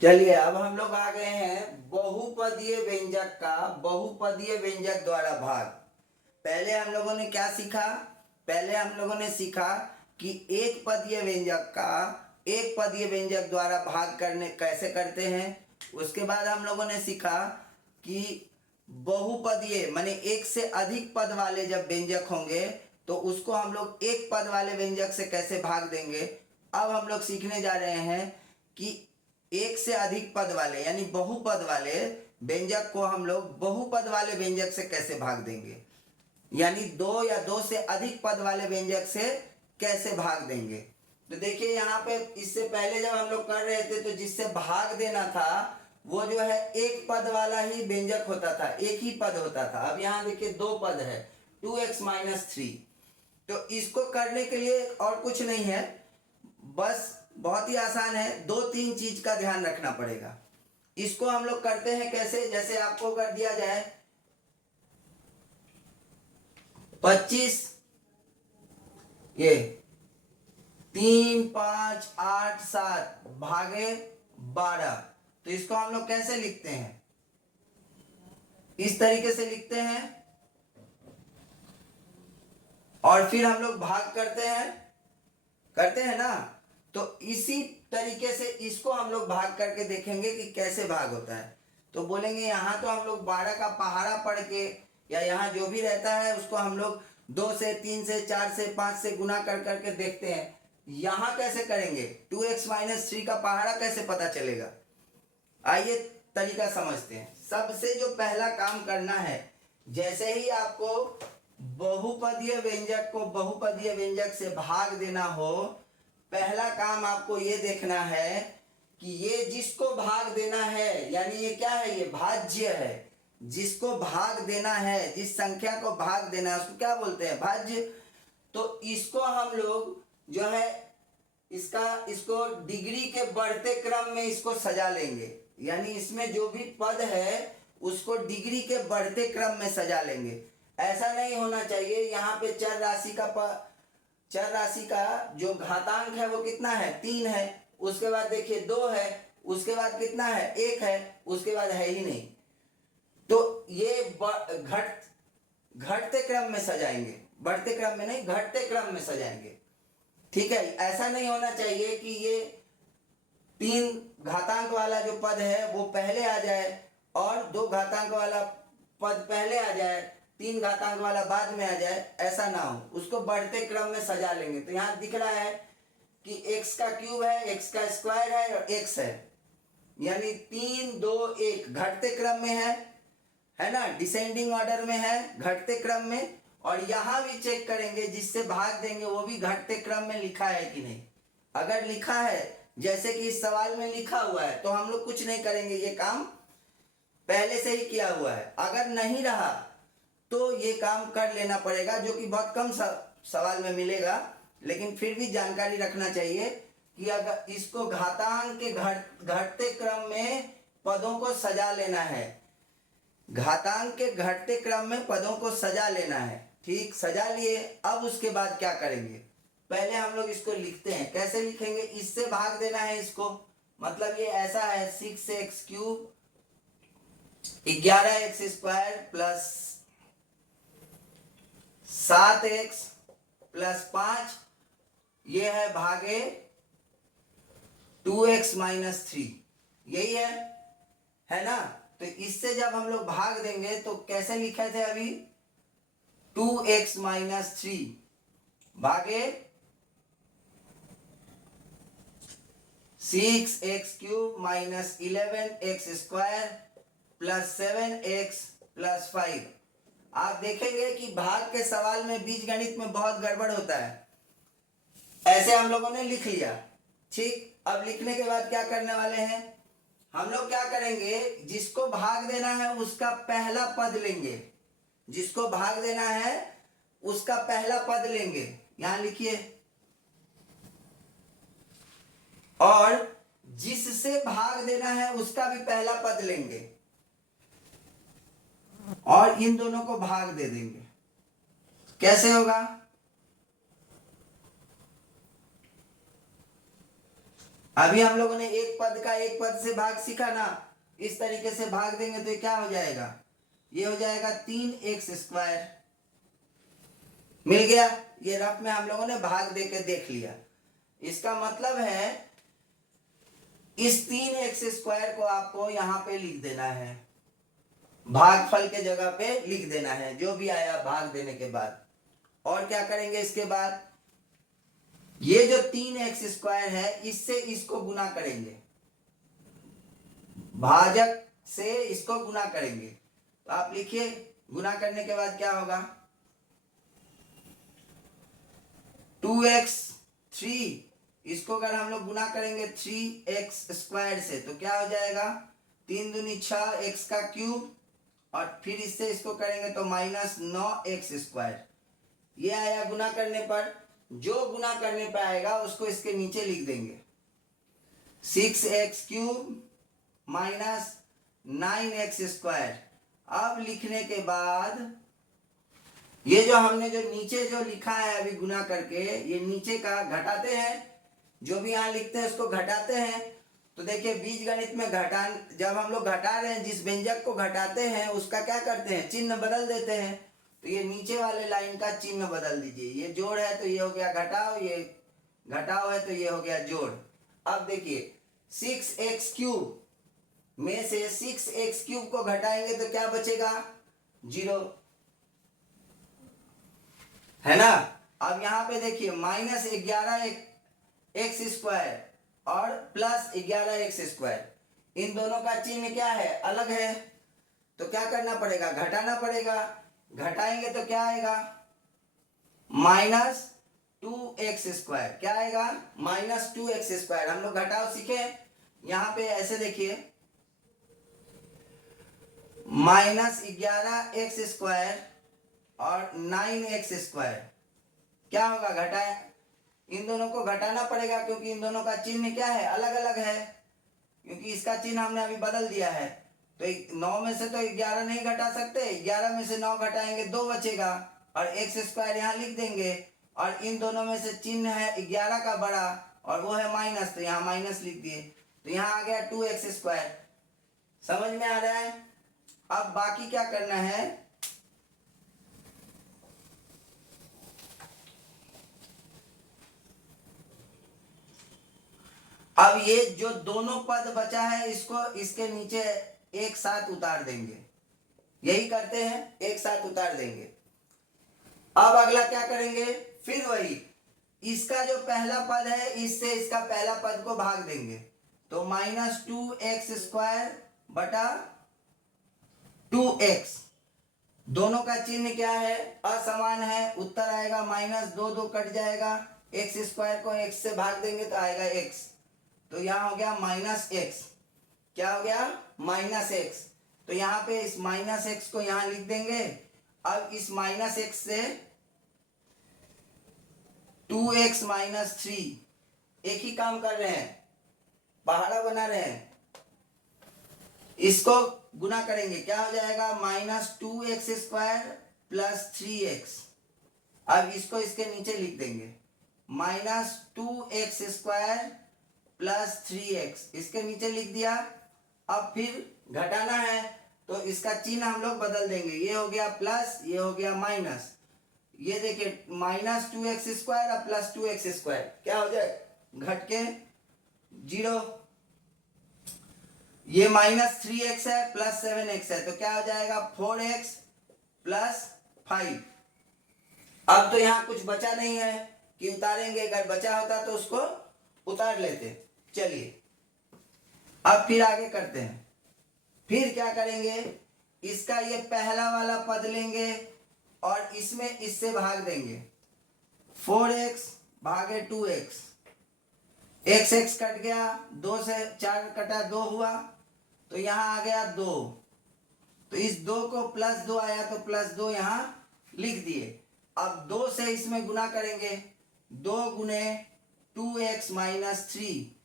चलिए अब हम लोग आ गए हैं बहुपदीय व्यंजक का बहुपदीय व्यंजक द्वारा भाग। पहले हम लोगों ने क्या सीखा? पहले हम लोगों ने सीखा कि एक पदीय व्यंजक का एक पदीय व्यंजक द्वारा भाग करने कैसे करते हैं। उसके बाद हम लोगों ने सीखा कि बहुपदीय माने एक से अधिक पद वाले जब व्यंजक होंगे तो उसको हम लोग एक पद वाले व्यंजक से कैसे भाग देंगे। अब हम लोग सीखने जा रहे हैं कि एक से अधिक पद वाले यानी बहुपद वाले व्यंजक को हम लोग बहुपद वाले व्यंजक से कैसे भाग देंगे, यानी दो या दो से अधिक पद वाले व्यंजक से कैसे भाग देंगे। तो देखिए यहाँ पे इससे पहले जब हम लोग कर रहे थे तो जिससे भाग देना था वो जो है एक पद वाला ही व्यंजक होता था, एक ही पद होता था। अब यहाँ देखिए दो पद है 2x-3। तो इसको करने के लिए और कुछ नहीं है, बस बहुत ही आसान है, दो तीन चीज का ध्यान रखना पड़ेगा। इसको हम लोग करते हैं कैसे, जैसे आपको कर दिया जाए 25 ये 3 5 8 7 भागे 12, तो इसको हम लोग कैसे लिखते हैं? इस तरीके से लिखते हैं और फिर हम लोग भाग करते हैं ना। तो इसी तरीके से इसको हम लोग भाग करके देखेंगे कि कैसे भाग होता है। तो बोलेंगे यहाँ तो हम लोग 12 का पहाड़ा पढ़ के या यहाँ जो भी रहता है उसको हम लोग 2 से 3 से 4 से 5 से गुना कर करके देखते हैं। यहाँ कैसे करेंगे? 2x-3 का पहाड़ा कैसे पता चलेगा? आइए तरीका समझते हैं। सबसे जो पहला काम करना है, जैसे ही आपको बहुपदीय व्यंजक को बहुपदीय व्यंजक से भाग देना हो, पहला काम आपको ये देखना है कि ये जिसको भाग देना है, यानी ये क्या है, ये भाज्य है। जिसको भाग देना है, जिस संख्या को भाग देना है उसको क्या बोलते हैं? भाज्य। तो इसको हम लोग जो है इसको डिग्री के बढ़ते क्रम में इसको सजा लेंगे, यानी इसमें जो भी पद है उसको डिग्री के बढ़ते क्रम में सजा लेंगे। ऐसा नहीं होना चाहिए यहाँ पे चर राशि का जो घातांक है वो कितना है? 3 है, उसके बाद देखिए 2 है, उसके बाद कितना है? 1 है, उसके बाद है ही नहीं। तो ये घटते क्रम में सजाएंगे, बढ़ते क्रम में नहीं, घटते क्रम में सजाएंगे। ठीक है, ऐसा नहीं होना चाहिए कि ये 3 घातांक वाला जो पद है वो पहले आ जाए और 2 घातांक वाला पद पहले आ जाए, 3 घातांक वाला बाद में आ जाए, ऐसा ना हो। उसको बढ़ते क्रम में सजा लेंगे। तो यहाँ दिख रहा है कि x का क्यूब है, x का स्क्वायर है और x है, यानी 3 2 1 घटते क्रम में है ना, डिसेंडिंग ऑर्डर में है, घटते क्रम में। और यहां भी चेक करेंगे जिससे भाग देंगे वो भी घटते क्रम में लिखा है कि नहीं। अगर लिखा है, जैसे कि इस सवाल में लिखा हुआ है, तो हम लोग कुछ नहीं करेंगे, ये काम पहले से ही किया हुआ है। अगर नहीं रहा तो ये काम कर लेना पड़ेगा, जो कि बहुत कम सवाल में मिलेगा, लेकिन फिर भी जानकारी रखना चाहिए कि अगर इसको घातांक के घटते क्रम में पदों को सजा लेना है, घातांक के घटते क्रम में पदों को सजा लेना है। ठीक, सजा लिए। अब उसके बाद क्या करेंगे? पहले हम लोग इसको लिखते हैं। कैसे लिखेंगे? इससे भाग देना है इसको, मतलब ये ऐसा है 6x³ 11x² plus 7x plus 5, ये है भागे 2x-3, यही है ना। तो इससे जब हम लोग भाग देंगे तो कैसे लिखे थे अभी? 2x-3 भागे 6x³ minus 11x² plus 7x plus 5। आप देखेंगे कि भाग के सवाल में बीजगणित में बहुत गड़बड़ होता है। ऐसे हम लोगों ने लिख लिया। ठीक, अब लिखने के बाद क्या करने वाले हैं? हम लोग क्या करेंगे, जिसको भाग देना है उसका पहला पद लेंगे, जिसको भाग देना है उसका पहला पद लेंगे, यहां लिखिए, और जिससे भाग देना है उसका भी पहला पद लेंगे और इन दोनों को भाग दे देंगे। कैसे होगा? अभी हम लोगों ने एक पद का एक पद से भाग सीखा ना, इस तरीके से भाग देंगे तो ये क्या हो जाएगा, ये हो जाएगा 3x²। मिल गया। ये रफ में हम लोगों ने भाग दे के देख लिया। इसका मतलब है इस 3x² को आपको यहां पे लिख देना है, भागफल के जगह पे लिख देना है, जो भी आया भाग देने के बाद। और क्या करेंगे इसके बाद, ये जो 3x² है इससे इसको गुना करेंगे, भाजक से इसको गुना करेंगे। तो आप लिखिए, गुना करने के बाद क्या होगा, 2x3, इसको अगर हम लोग गुना करेंगे 3x² से तो क्या हो जाएगा, 3 दूनी 6, x का क्यूब, और फिर इससे इसको करेंगे तो -9x²। ये आया गुना करने पर। जो गुना करने पर आएगा उसको इसके नीचे लिख देंगे, 6x³ -9x²। अब लिखने के बाद ये जो हमने जो नीचे जो लिखा है अभी गुना करके, ये नीचे का घटाते हैं, जो भी यहाँ लिखते हैं उसको घटाते हैं। तो देखिए बीज गणित में जब हम लोग घटा रहे हैं, जिस व्यंजक को घटाते हैं उसका क्या करते हैं, चिन्ह बदल देते हैं। तो ये नीचे वाले लाइन का चिन्ह बदल दीजिए, ये जोड़ है तो ये हो गया घटाओ, ये घटाओ है तो ये हो गया जोड़। अब देखिए 6x³ में से 6x³ को घटाएंगे तो क्या बचेगा, 0, है ना। अब यहाँ पे देखिए -11x² और +11x², इन दोनों का चिन्ह क्या है, अलग है। तो क्या करना पड़ेगा, घटाना पड़ेगा। घटाएंगे तो क्या आएगा, -2x²। क्या आएगा, -2x²। हम लोग घटाओ सीखे, यहाँ पे ऐसे देखिए, -11x² और 9x²। क्या होगा, घटाए, इन दोनों को घटाना पड़ेगा क्योंकि इन दोनों का चिन्ह क्या है, अलग अलग है, क्योंकि इसका चिन्ह हमने अभी बदल दिया है। तो 9 में से तो 11 नहीं घटा सकते, 11 में से 9 घटाएंगे 2 बचेगा, और x² यहाँ लिख देंगे। और इन दोनों में से चिन्ह है 11 का बड़ा और वो है माइनस, तो यहाँ माइनस लिख दिए, तो यहाँ आ गया 2x²। समझ में आ रहा है। अब बाकी क्या करना है, अब ये जो दोनों पद बचा है इसको इसके नीचे एक साथ उतार देंगे, यही करते हैं, एक साथ उतार देंगे। अब अगला क्या करेंगे, फिर वही, इसका जो पहला पद है इससे इसका पहला पद को भाग देंगे, तो -2x² बटा 2x। दोनों का चिन्ह क्या है, असमान है, उत्तर आएगा -2, 2 कट जाएगा, x² को x से भाग देंगे तो आएगा x, तो यहाँ हो गया -x। क्या हो गया, -x। तो यहाँ पे इस -x को यहाँ लिख देंगे। अब इस -x से 2x - 3, एक ही काम कर रहे हैं, पहाड़ा बना रहे हैं। इसको गुना करेंगे, क्या हो जाएगा, -2x² + 3x। अब इसको इसके नीचे लिख देंगे, -2x² + 3x, इसके नीचे लिख दिया। अब फिर घटाना है तो इसका चिन्ह हम लोग बदल देंगे, ये हो गया प्लस, ये हो गया माइनस। ये देखिए -2x² और +2x², क्या हो जाए, घट के 0। ये -3x है +7x है, तो क्या हो जाएगा, 4x + 5। अब तो यहाँ कुछ बचा नहीं है कि उतारेंगे, अगर बचा होता तो उसको उतार लेते। चलिए अब फिर आगे करते हैं। फिर क्या करेंगे, इसका ये पहला वाला पद लेंगे और इसमें इससे भाग देंगे, 4x भागे 2x, x कट गया, 2 से 4 कटा 2 हुआ, तो यहाँ आ गया 2। तो इस 2 को +2 आया तो +2 यहाँ लिख दिए। अब 2 से इसमें गुना करेंगे, 2 गुने 2x - 3,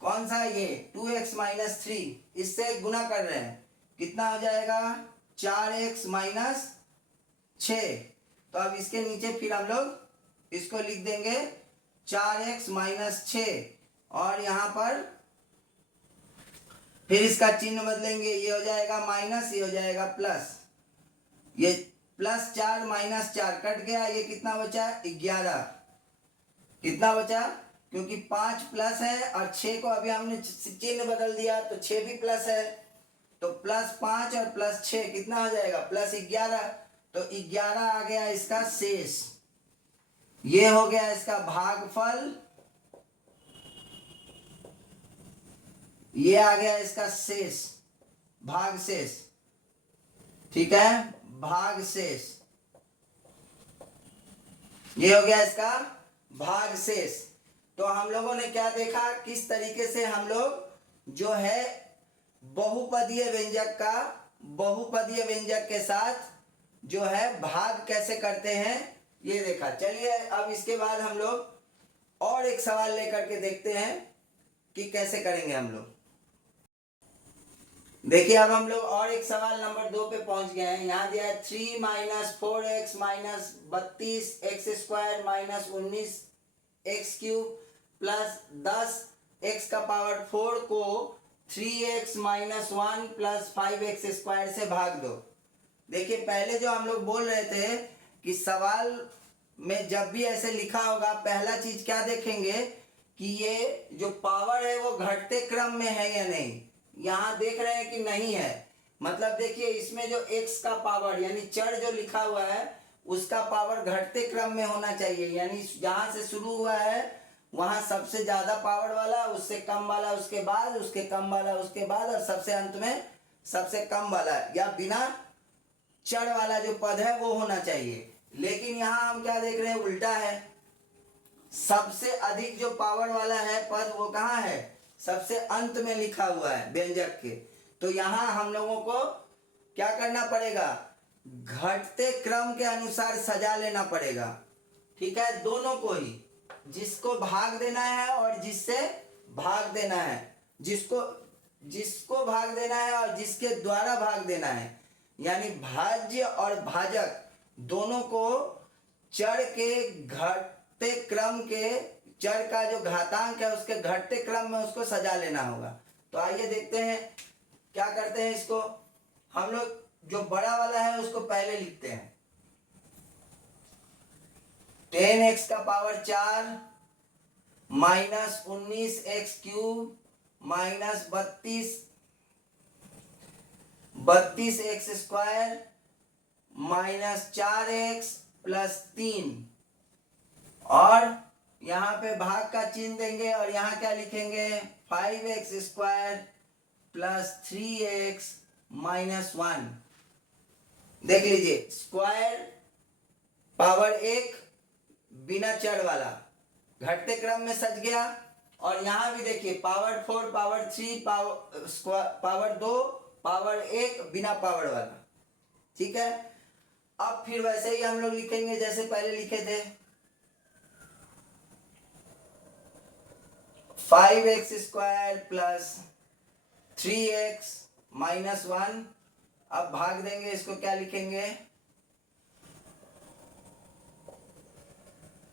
कौन सा ये 2x - 3, इससे गुना कर रहे हैं, कितना हो जाएगा, 4x - 6। तो अब इसके नीचे फिर हम लोग इसको लिख देंगे 4x - 6, और यहाँ पर फिर इसका चिन्ह बदलेंगे, ये हो जाएगा माइनस, ये हो जाएगा प्लस। ये +4 -4 कट गया, ये कितना बचा 11। कितना बचा, क्योंकि 5 प्लस है और 6 को अभी हमने चिन्ह बदल दिया तो 6 भी प्लस है, तो +5 और +6 कितना हो जाएगा +11। तो 11 आ गया इसका शेष, ये हो गया इसका भागफल, ये आ गया इसका शेष, भाग शेष। ठीक है, भाग शेष, ये हो गया इसका भाग शेष। तो हम लोगों ने क्या देखा, किस तरीके से हम लोग जो है बहुपदीय व्यंजक का, बहुपदीय व्यंजक के साथ जो है भाग कैसे करते हैं ये देखा। चलिए अब इसके बाद हम लोग और एक सवाल लेकर के देखते हैं कि कैसे करेंगे हम लोग। देखिए अब हम लोग और एक सवाल नंबर 2 पे पहुंच गए हैं। यहाँ दिया है 3 - 4x - 32x² - 19x³ plus 10x⁴ को 3x - 1 प्लस 5x² से भाग दो। देखिए पहले जो हम लोग बोल रहे थे कि सवाल में जब भी ऐसे लिखा होगा, पहला चीज क्या देखेंगे कि ये जो पावर है वो घटते क्रम में है या नहीं। यहाँ देख रहे हैं कि नहीं है, मतलब देखिए इसमें जो x का पावर यानी चर जो लिखा हुआ है उसका पावर घटते क्रम में होना चाहिए, यानी जहां से शुरू हुआ है वहां सबसे ज्यादा पावर वाला, उससे कम वाला उसके बाद, उसके कम वाला उसके बाद, और सबसे अंत में सबसे कम वाला या बिना चर वाला जो पद है वो होना चाहिए। लेकिन यहाँ हम क्या देख रहे हैं, उल्टा है। सबसे अधिक जो पावर वाला है पद वो कहाँ है, सबसे अंत में लिखा हुआ है व्यंजक के। तो यहाँ हम लोगों को क्या करना पड़ेगा, घटते क्रम के अनुसार सजा लेना पड़ेगा। ठीक है, दोनों को ही, जिसको भाग देना है और जिससे भाग देना है, जिसको भाग देना है और जिसके द्वारा भाग देना है, यानी भाज्य और भाजक दोनों को चर के घटते क्रम के, चर का जो घातांक है उसके घटते क्रम में उसको सजा लेना होगा। तो आइए देखते हैं क्या करते हैं। इसको हम लोग जो बड़ा वाला है उसको पहले लिखते हैं, 10x⁴ minus 19x³ minus 32x² minus 4x plus 3, और यहाँ पे भाग का चिन्ह देंगे और यहाँ क्या लिखेंगे 5x² प्लस 3x माइनस 1। देख लीजिए, स्क्वायर पावर 1 बिना चर वाला घटते क्रम में सज गया, और यहाँ भी देखिए पावर 4 पावर 3 पावर 2 पावर 1 बिना पावर वाला। ठीक है, अब फिर वैसे ही हम लोग लिखेंगे जैसे पहले लिखे थे, 5x² प्लस 3x माइनस 1। अब भाग देंगे, इसको क्या लिखेंगे,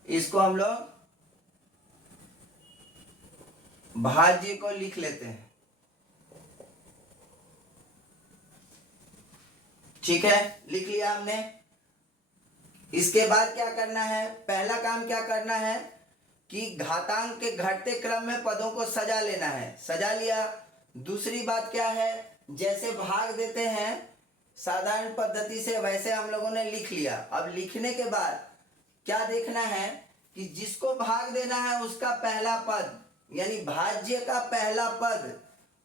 इसको हम लोग भाज्य को लिख लेते हैं। ठीक है, लिख लिया हमने। इसके बाद क्या करना है, पहला काम क्या करना है कि घातांक के घटते क्रम में पदों को सजा लेना है, सजा लिया। दूसरी बात क्या है, जैसे भाग देते हैं साधारण पद्धति से वैसे हम लोगों ने लिख लिया। अब लिखने के बाद क्या देखना है कि जिसको भाग देना है उसका पहला पद, यानी भाज्य का पहला पद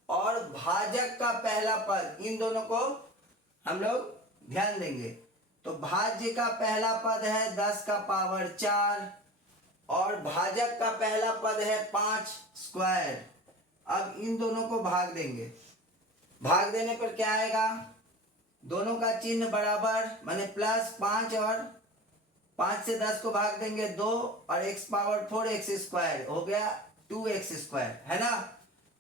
और भाजक का पहला पद, इन दोनों को हम लोग ध्यान देंगे। तो भाज्य का पहला पद है 10⁴ और भाजक का पहला पद है 5²। अब इन दोनों को भाग देंगे, भाग देने पर क्या आएगा, दोनों का चिन्ह बराबर, माने प्लस 5, और 5 से 10 को भाग देंगे 2, और x⁴ x² हो गया 2x², है ना।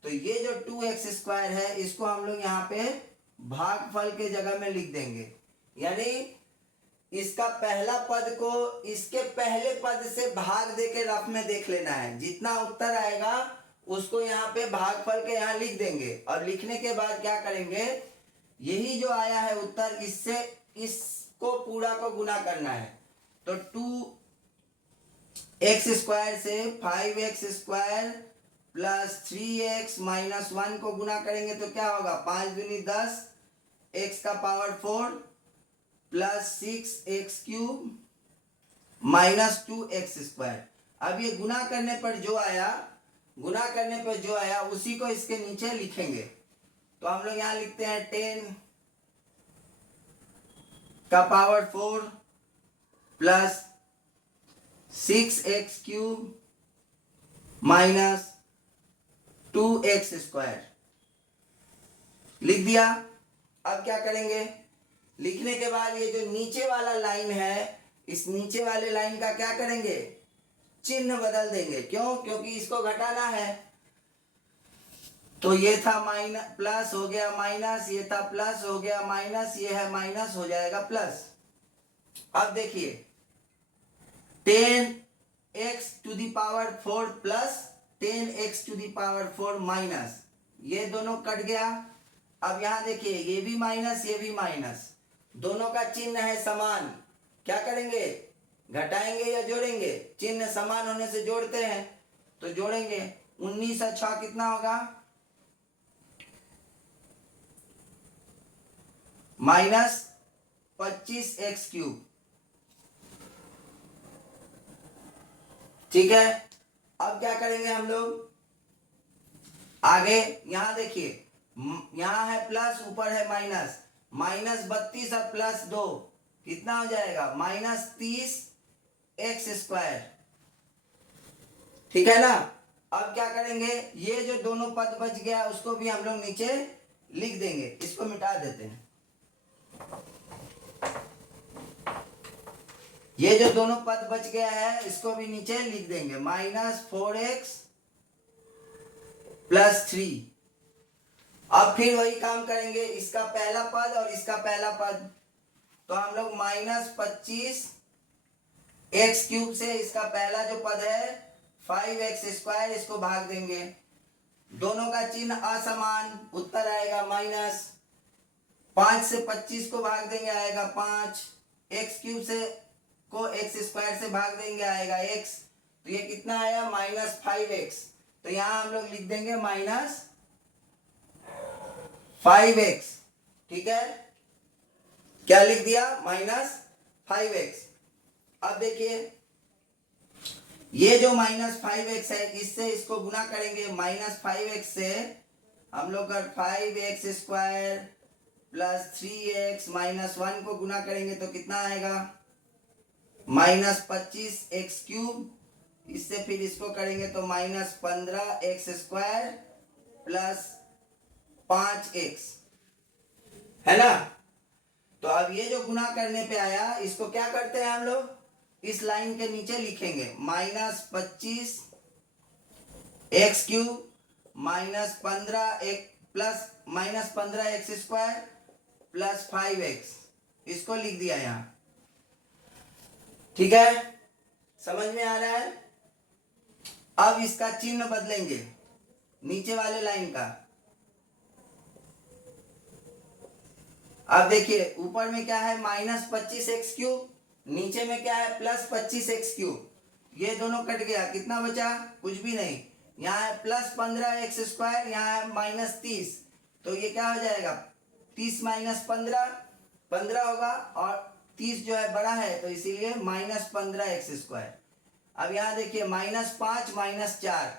तो ये जो 2x² है इसको हम लोग यहाँ पे भागफल के जगह में लिख देंगे, यानी इसका पहला पद को इसके पहले पद से भाग दे के रफ में देख लेना है। जितना उत्तर आएगा उसको यहाँ पे भागफल के यहाँ लिख देंगे, और लिखने के बाद क्या करेंगे, यही जो आया है उत्तर, इससे इसको पूरा को गुना करना है। तो 2x² से 5x² प्लस 3x माइनस 1 को गुना करेंगे तो क्या होगा, 5 दूनी 10, x का power 4 plus 6x³ minus 2x²। अब ये गुना करने पर जो आया उसी को इसके नीचे लिखेंगे। तो हम लोग यहाँ लिखते हैं 10 का power 4 plus 6x³ minus 2x² लिख दिया। अब क्या करेंगे, लिखने के बाद ये जो नीचे वाला लाइन है, इस नीचे वाले लाइन का क्या करेंगे, चिन्ह बदल देंगे। क्यों, क्योंकि इसको घटाना है। तो ये था माइनस, प्लस हो गया माइनस, ये था प्लस हो गया माइनस, ये है माइनस हो जाएगा प्लस। अब देखिए 10x⁴ प्लस 10x⁴ माइनस, ये दोनों कट गया। अब यहां देखिए ये भी माइनस ये भी माइनस, दोनों का चिन्ह है समान। क्या करेंगे, घटाएंगे या जोड़ेंगे, चिन्ह समान होने से जोड़ते हैं, तो जोड़ेंगे। 19 और 6 कितना होगा, माइनस 25x³। ठीक है। अब क्या करेंगे हम लोग आगे, यहां देखिए यहां है प्लस, ऊपर है माइनस, माइनस 32 और प्लस 2 कितना हो जाएगा, माइनस 30x²। ठीक है ना। अब क्या करेंगे, ये जो दोनों पद बच गया उसको भी हम लोग नीचे लिख देंगे, इसको मिटा देते हैं। ये जो दोनों पद बच गया है इसको भी नीचे लिख देंगे, -4x + 3। अब फिर वही काम करेंगे, इसका पहला पद और इसका पहला पद। तो हम लोग -25x³ से इसका पहला जो पद है 5x², इसको भाग देंगे। दोनों का चिन्ह असमान, उत्तर आएगा माइनस। 5 से 25 को भाग देंगे आएगा 5, x³ से को x² से भाग देंगे आएगा x। तो ये कितना आया, -5x। तो यहां हम लोग लिख देंगे -5x। ठीक है, क्या लिख दिया, -5x। अब देखिए ये जो -5x है, इससे इसको गुना करेंगे। -5x से हम लोग अगर 5x² + 3x - 1 को गुना करेंगे तो कितना आएगा, -25x³। इससे फिर इसको करेंगे तो -15x² + 5x, है ना। तो अब ये जो गुना करने पे आया, इसको क्या करते हैं हम लोग, इस लाइन के नीचे लिखेंगे -25x³ -15x² + 5x, इसको लिख दिया यहां। ठीक है, समझ में आ रहा है। अब इसका चिन्ह बदलेंगे नीचे वाले लाइन का। अब देखिए ऊपर में क्या है, -25x³, नीचे में क्या है, +25x³। ये दोनों कट गया, कितना बचा, कुछ भी नहीं। यहाँ है +15x², यहाँ है -30। तो ये क्या हो जाएगा, 30 - 15 15 होगा, और 30 जो है बड़ा है तो इसीलिए -15x²। अब यहाँ देखिए -5 - 4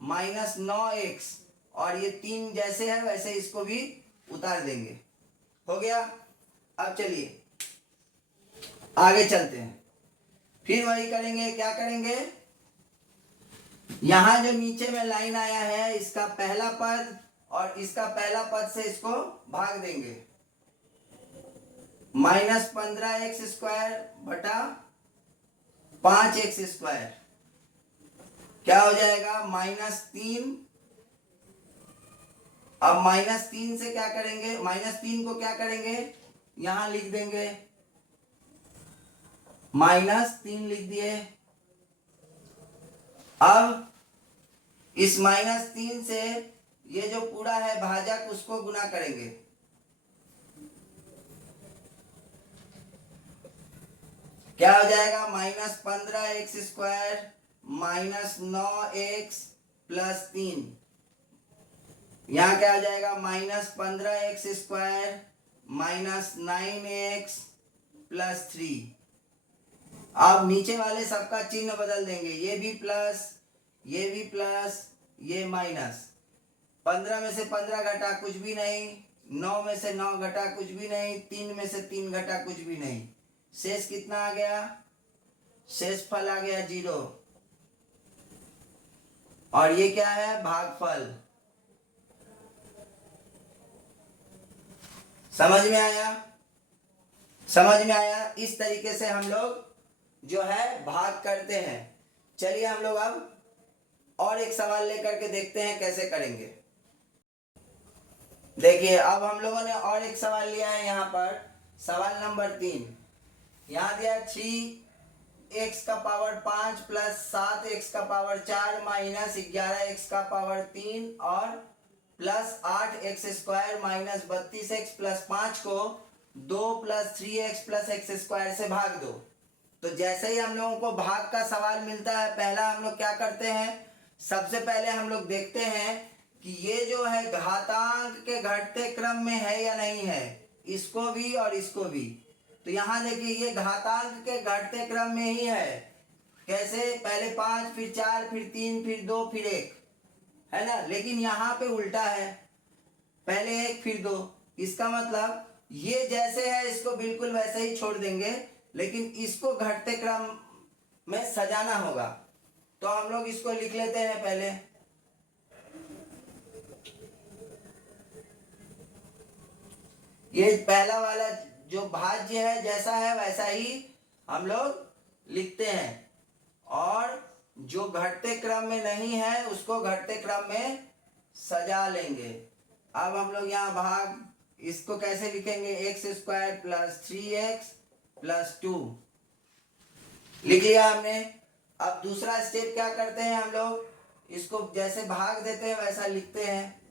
-9x, और ये 3 जैसे है वैसे इसको भी उतार देंगे। हो गया। अब चलिए आगे चलते हैं, फिर वही करेंगे। क्या करेंगे, यहां जो नीचे में लाइन आया है, इसका पहला पद और इसका पहला पद से इसको भाग देंगे। -15x² बटा 5x², क्या हो जाएगा, -3। अब -3 से क्या करेंगे, -3 को क्या करेंगे, यहां लिख देंगे, -3 लिख दिए। अब इस -3 से ये जो पूरा है भाजक उसको गुना करेंगे। क्या हो जाएगा? -15x² -9x + 3। यहाँ क्या हो जाएगा? -15x² -9x + 3। अब नीचे वाले सबका चिन्ह बदल देंगे, ये भी प्लस, ये भी प्लस, ये माइनस। 15 में से 15 घटा कुछ भी नहीं, 9 में से 9 घटा कुछ भी नहीं, 3 में से 3 घटा कुछ भी नहीं। शेष कितना आ गया? शेषफल आ गया 0। और ये क्या है? भागफल। समझ में आया? समझ में आया? इस तरीके से हम लोग जो है भाग करते हैं। चलिए हम लोग अब और एक सवाल लेकर के देखते हैं कैसे करेंगे। देखिए अब हम लोगों ने और एक सवाल लिया है। यहाँ पर सवाल नंबर 3 यहाँ दिया 3x का पावर 5 प्लस 7x का पावर 4 माइनस 11x का पावर 3 और plus 8x² minus 32x plus 5 को 2 + 3x + x² से भाग दो। तो जैसे ही हम लोगों को भाग का सवाल मिलता है, पहला हम लोग क्या करते हैं? सबसे पहले हम लोग देखते हैं कि ये जो है घातांक के घटते क्रम में है या नहीं है, इसको भी और इसको भी। तो यहाँ देखिए ये घातांक के घटते क्रम में ही है। कैसे? पहले 5 फिर 4 फिर 3 फिर 2 फिर 1, है ना। लेकिन यहाँ पे उल्टा है, पहले 1 फिर 2। इसका मतलब ये जैसे है इसको बिल्कुल वैसे ही छोड़ देंगे, लेकिन इसको घटते क्रम में सजाना होगा। तो हम लोग इसको लिख लेते हैं पहले। ये पहला वाला जो भाज्य है जैसा है वैसा ही हम लोग लिखते हैं, और जो घटते क्रम में नहीं है उसको घटते क्रम में सजा लेंगे। अब हम लोग यहाँ भाग इसको कैसे लिखेंगे? x² + 3x + 2 लिख लिया हमने। अब दूसरा स्टेप क्या करते हैं? हम लोग इसको जैसे भाग देते हैं वैसा लिखते हैं।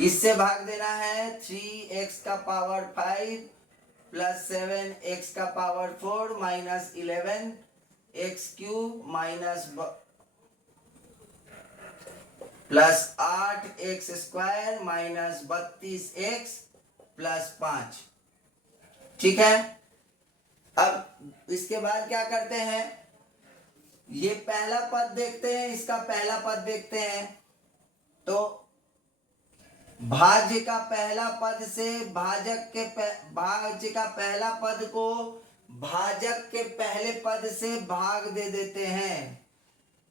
इससे भाग देना है 3x का पावर 5 प्लस 7x का power 4 minus 11x³ minus plus 8x² minus 32x plus 5। ठीक है। अब इसके बाद क्या करते हैं? ये पहला पद देखते हैं, इसका पहला पद देखते हैं। तो भाज्य का पहला पद से भाज्य का पहला पद को भाजक के पहले पद से भाग दे देते हैं।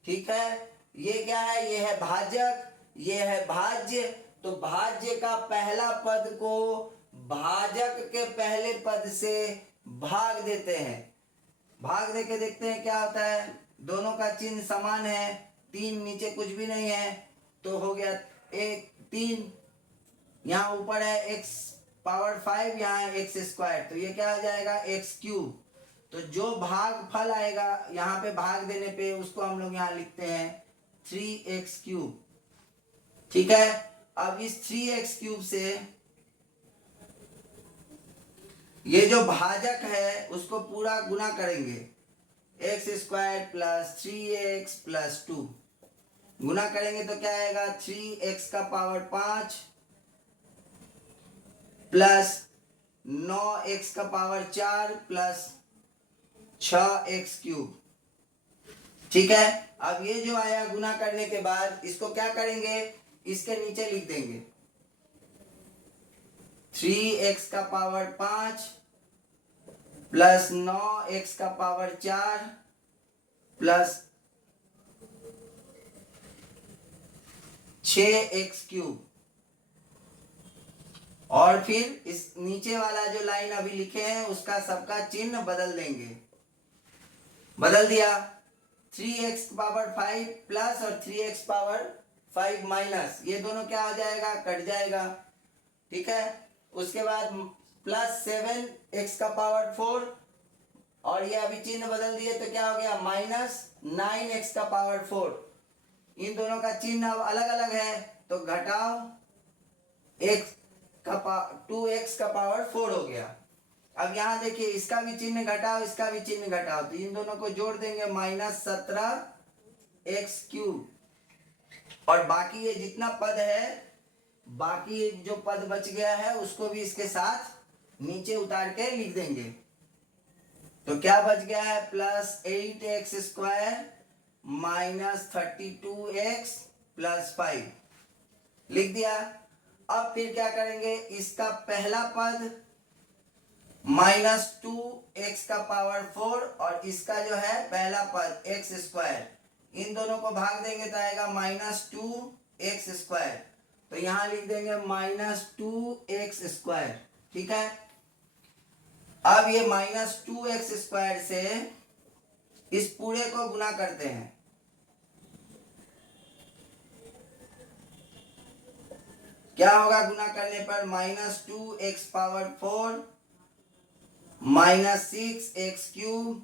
ठीक है। ये क्या है? ये है भाजक, ये है भाज्य। तो भाज्य का पहला पद को भाजक के पहले पद से भाग देते हैं। भाग दे के देखते हैं क्या होता है। दोनों का चिन्ह समान है, 3 नीचे कुछ भी नहीं है, तो हो गया 3। यहाँ ऊपर है x पावर 5, यहाँ है x², तो ये क्या हो जाएगा? x³। तो जो भाग फल आएगा यहाँ पे भाग देने पे उसको हम लोग यहाँ लिखते हैं 3x³। ठीक है। अब इस 3x³ से ये जो भाजक है उसको पूरा गुना करेंगे, x² + 3x + 2 गुना करेंगे तो क्या आएगा? 3x का पावर 5 प्लस 9x का पावर 4 प्लस 6x³। ठीक है। अब ये जो आया गुना करने के बाद इसको क्या करेंगे? इसके नीचे लिख देंगे 3x का पावर 5 प्लस 9x का पावर 4 प्लस 6x³। और फिर इस नीचे वाला जो लाइन अभी लिखे हैं उसका सबका चिन्ह बदल देंगे। बदल दिया। 3x पावर 5 प्लस और 3x पावर 5 माइनस, ये दोनों क्या हो जाएगा? कट जाएगा। ठीक है। उसके बाद प्लस 7x का पावर 4 और ये अभी चिन्ह बदल दिए तो क्या हो गया, -9x का पावर 4। इन दोनों का चिन्ह अब अलग अलग है, तो घटाओ x का 2x का पावर 4 हो गया। अब यहाँ देखिए, इसका भी चिन्ह घटाओ, इसका भी चिन्ह घटाओ, तो इन दोनों को जोड़ देंगे, -17x3। और बाकी ये जितना पद है, बाकी ये जो पद बच गया है उसको भी इसके साथ नीचे उतार के लिख देंगे। तो क्या बच गया है, +8x² -32x +5 लिख दिया। अब फिर क्या करेंगे, इसका पहला पद -2x का पावर 4 और इसका जो है पहला पद x², इन दोनों को भाग देंगे तो आएगा -2x²। तो यहां लिख देंगे -2x²। ठीक है, अब ये -2x² से इस पूरे को गुना करते हैं। क्या होगा गुना करने पर, -2x पावर 4 -6x³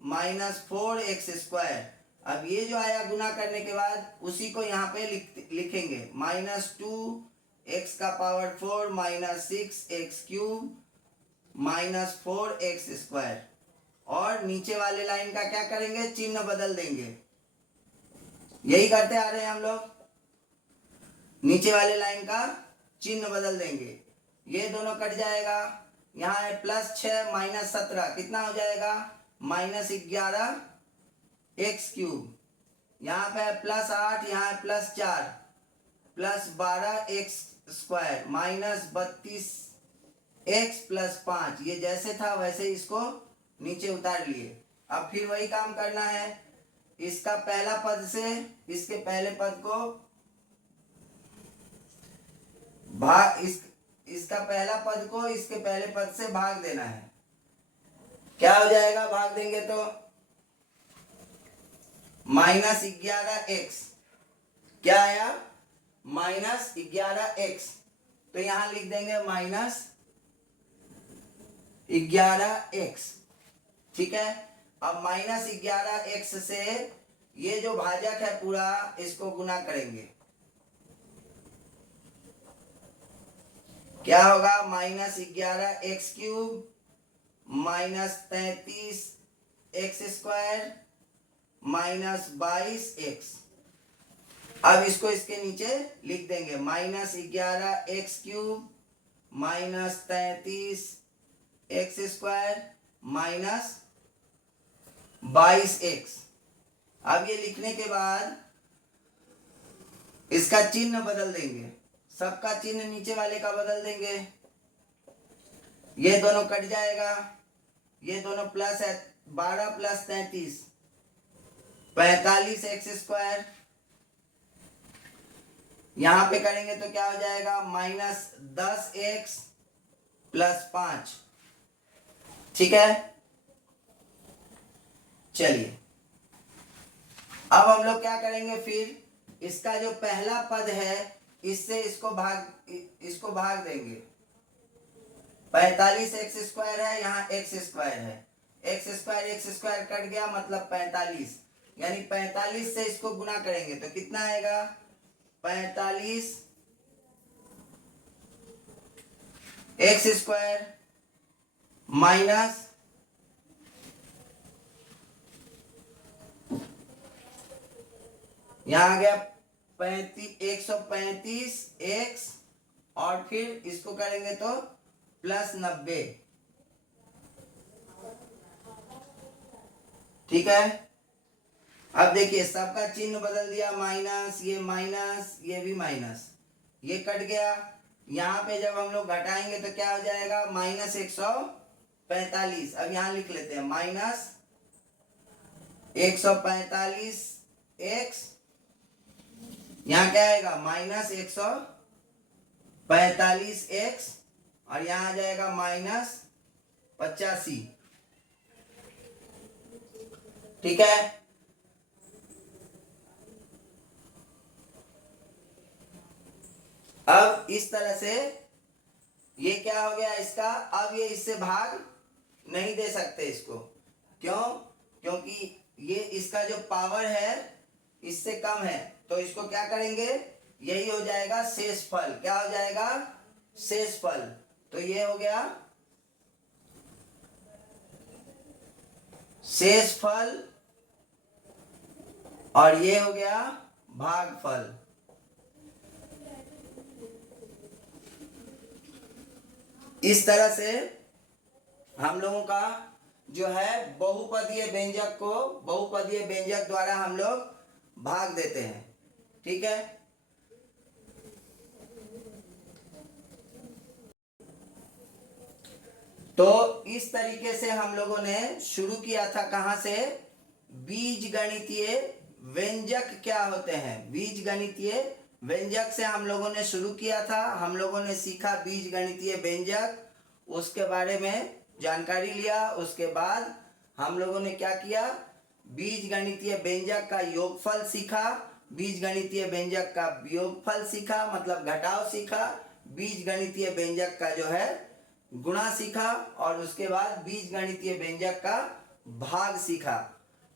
-4x²। अब ये जो आया गुना करने के बाद उसी को यहाँ पे लिखेंगे, -2x का पावर 4 -6x³ -4x²। और नीचे वाले लाइन का क्या करेंगे, चिन्ह बदल देंगे। यही करते आ रहे हैं हम लोग, नीचे वाले लाइन का चिन्ह बदल देंगे। ये दोनों कट जाएगा, यहाँ है +6 -17 कितना हो जाएगा, -11x³। यहाँ पे है +8, यहाँ है +4 +12x² -32x +5। ये जैसे था वैसे इसको नीचे उतार लिए। अब फिर वही काम करना है, इसका पहला पद से इसके पहले पद को भाग, इसका पहला पद को इसके पहले पद से भाग देना है। क्या हो जाएगा, भाग देंगे तो -11x। क्या आया, -11x। तो यहां लिख देंगे -11x। ठीक है, अब -11x से ये जो भाजक है पूरा इसको गुना करेंगे। क्या होगा, -11x³ -33x² -22x। अब इसको इसके नीचे लिख देंगे, -11x³ -33x² -22x। अब ये लिखने के बाद इसका चिन्ह बदल देंगे, सबका चिन्ह नीचे वाले का बदल देंगे। ये दोनों कट जाएगा, ये दोनों प्लस है, 12 + 33 45x²। यहां पे करेंगे तो क्या हो जाएगा, -10x +5। ठीक है, चलिए अब हम लोग क्या करेंगे, फिर इसका जो पहला पद है इससे इसको भाग देंगे। 45x² है, यहाँ x² है, x² कट गया मतलब 45, यानी 45 से इसको गुना करेंगे तो कितना आएगा, 45 x² माइनस यहाँ आ गया 135x और फिर इसको करेंगे तो +90। ठीक है, अब देखिए सबका चिन्ह बदल दिया, माइनस, ये भी माइनस, ये कट गया। यहाँ पे जब हम लोग घटाएंगे तो क्या हो जाएगा, -145। अब यहाँ लिख लेते हैं -145x। यहाँ क्या आएगा, -145x और यहाँ आ जाएगा -85। ठीक है, अब इस तरह से ये क्या हो गया इसका, अब ये इससे भाग नहीं दे सकते इसको, क्यों? क्योंकि ये इसका जो पावर है इससे कम है, तो इसको क्या करेंगे, यही हो जाएगा शेषफल। क्या हो जाएगा? शेषफल। तो ये हो गया शेषफल और ये हो गया भागफल। इस तरह से हम लोगों का जो है बहुपदीय व्यंजक को बहुपदीय व्यंजक द्वारा हम लोग भाग देते हैं। ठीक है, तो इस तरीके से हम लोगों ने शुरू किया था। कहां से? बीजगणितीय व्यंजक क्या होते हैं, बीजगणितीय व्यंजक से हम लोगों ने शुरू किया था। हम लोगों ने सीखा बीजगणितीय व्यंजक, उसके बारे में जानकारी लिया। उसके बाद हम लोगों ने क्या किया, बीजगणितीय व्यंजक का योगफल सीखा, बीजगणितीय व्यंजक का वियोगफल सीखा, मतलब घटाव सीखा, बीजगणितीय व्यंजक का जो है गुणा सीखा, और उसके बाद बीजगणितीय व्यंजक का भाग सीखा।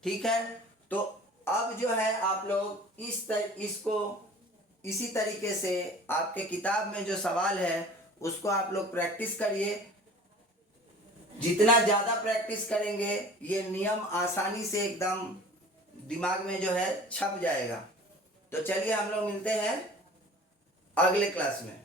ठीक है, तो अब जो है आप लोग इसको इसी तरीके से आपके किताब में जो सवाल है उसको आप लोग प्रैक्टिस करिए। जितना ज़्यादा प्रैक्टिस करेंगे ये नियम आसानी से एकदम दिमाग में जो है छप जाएगा। तो चलिए हम लोग मिलते हैं अगले क्लास में।